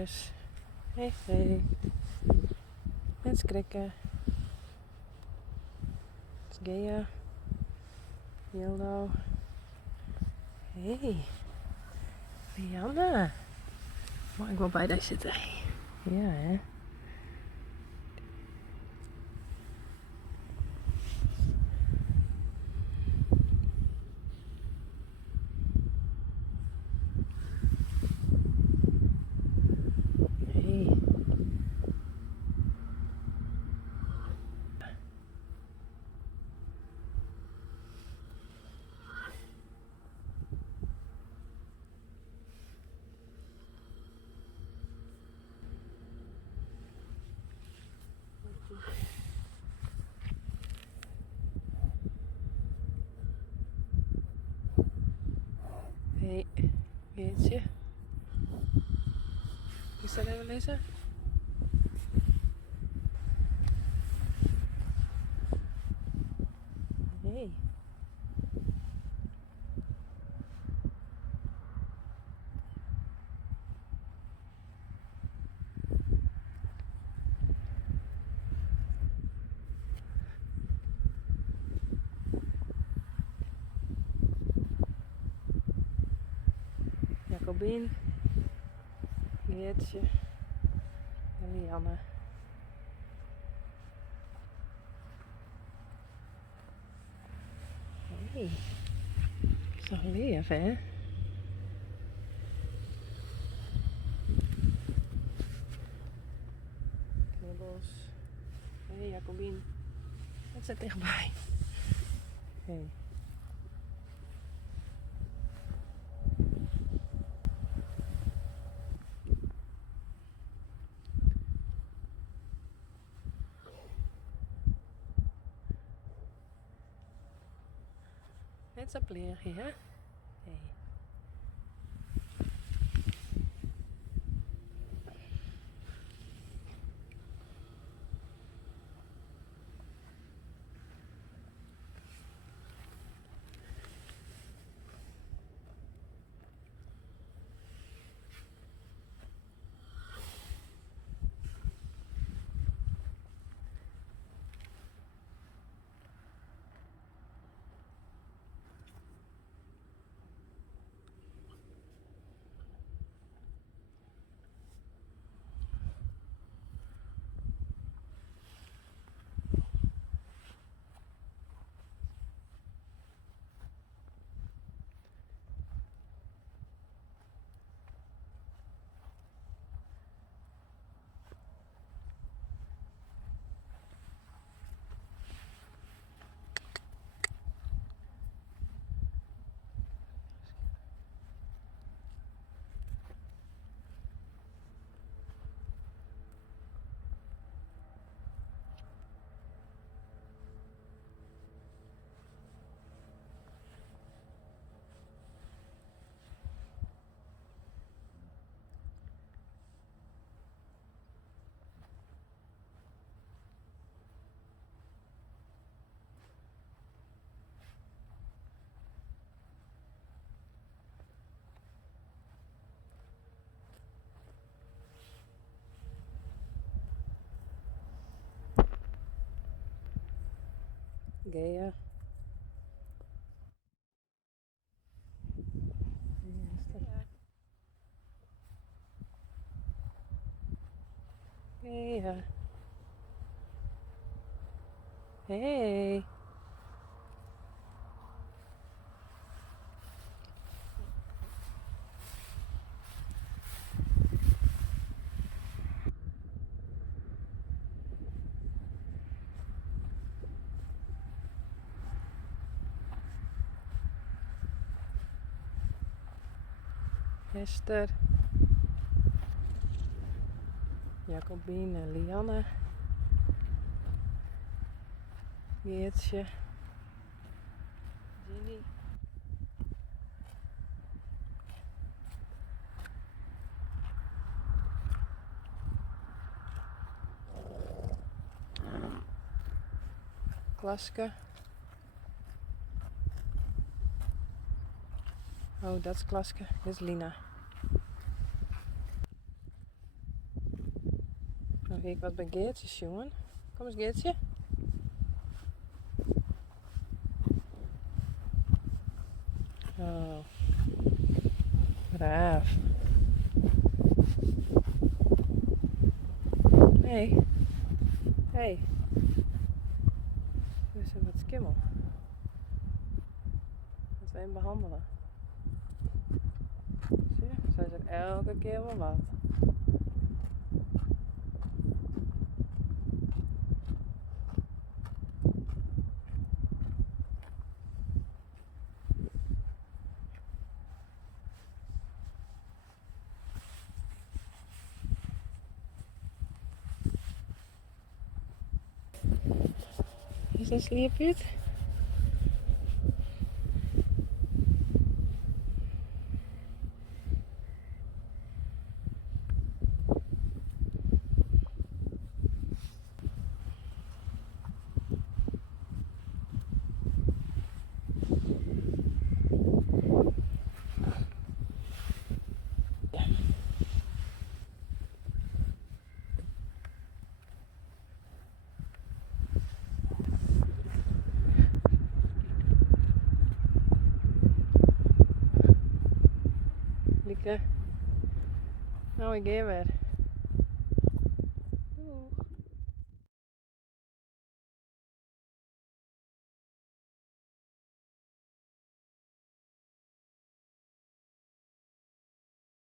jongens. Hey, hey. En Skrikke. Het is Gea. Yellow. Hey. Lianne. Mag ik wel bij daar zitten? Ja, hè? Hey. Hey, Geertje. Is dat even lezen? Hey. Jacobien. Geertje. En Lianne. Hey. Is toch lief, hè? Knubbels. Hey, Jacobien. Het zit dichtbij. Hey. Het is een pleertje, hè? Hey. Gea. Gea. Hey. Esther. Jacobien en Lianne. Geertje. Ginny. Klaske. Oh, dat is Klaske. Dit is Lina. ik wat bij Geertje jongen. Kom eens Geertje. Oh, braaf. Hey. Hey. We zijn wat skimmel. Dat we hem behandelen. Zie je? Zij zijn elke keer wel wat. Is dat Sleerpiet? Lieke. Nou, ik ga weer.